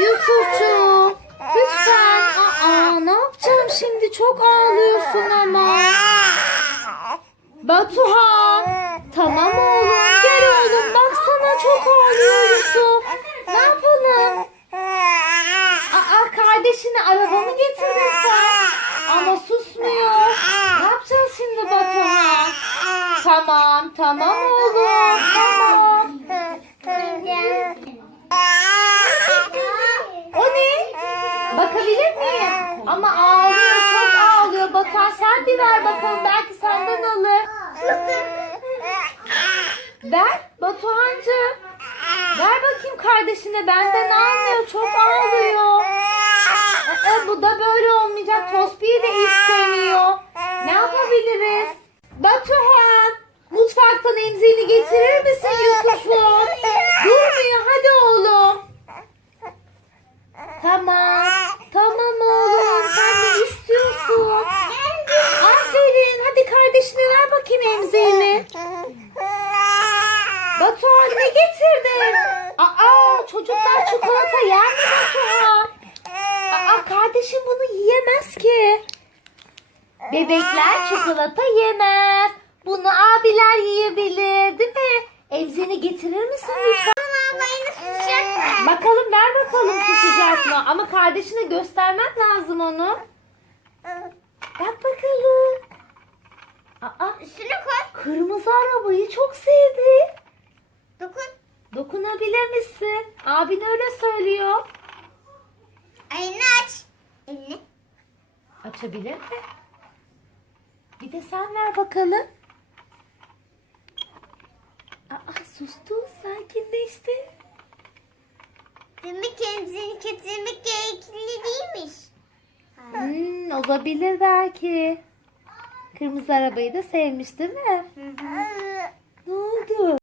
Yusufcuğum lütfen. Aa, ne yapacağım şimdi? Çok ağlıyorsun ama. Batuhan. Tamam oğlum. Gel oğlum. Baksana çok ağlıyor Yusuf. Ne yapalım? Aa kardeşine araba mı getirdin sen? Ama susmuyor. Ne yapacağız şimdi Batuhan? Tamam tamam oğlum. Ama ağlıyor çok ağlıyor. Batuhan sen bir ver bakalım belki senden alır. Ver Batuhancığım. Ver bakayım kardeşine benden almıyor çok ağlıyor. Aa, bu da böyle olmayacak. Tospi'yi de istemiyor. Ne yapabiliriz? Batuhan mutfaktan emziğini getirir misin Yusuf'u? Durmuyor hadi oğlum. Tamam. Tamam oğlum sen ne istiyorsun? Aferin hadi kardeşine ver bakayım emziğini. Batuhan ne getirdin? Aa çocuklar çikolata yer mi Batuhan? Aa kardeşim bunu yiyemez ki. Bebekler çikolata yemez. Bunu abiler yiyebilir değil mi? Emzini getirir misin lütfen? Bakalım ver bakalım susacak mı? Ama kardeşine göstermen lazım onu. Bak bakalım. Üstüne koy. kırmızı arabayı çok sevdi. Dokun. Dokunabilir misin? Abin öyle söylüyor. Elini aç. Elini. Açabilir mi? Bir de sen ver bakalım. Aa sustu, sakinleşti. Demek kendini getirmek gerekli değilmiş. Hmm, olabilir belki. Kırmızı arabayı da sevmiş değil mi? Hı hı. Ne oldu?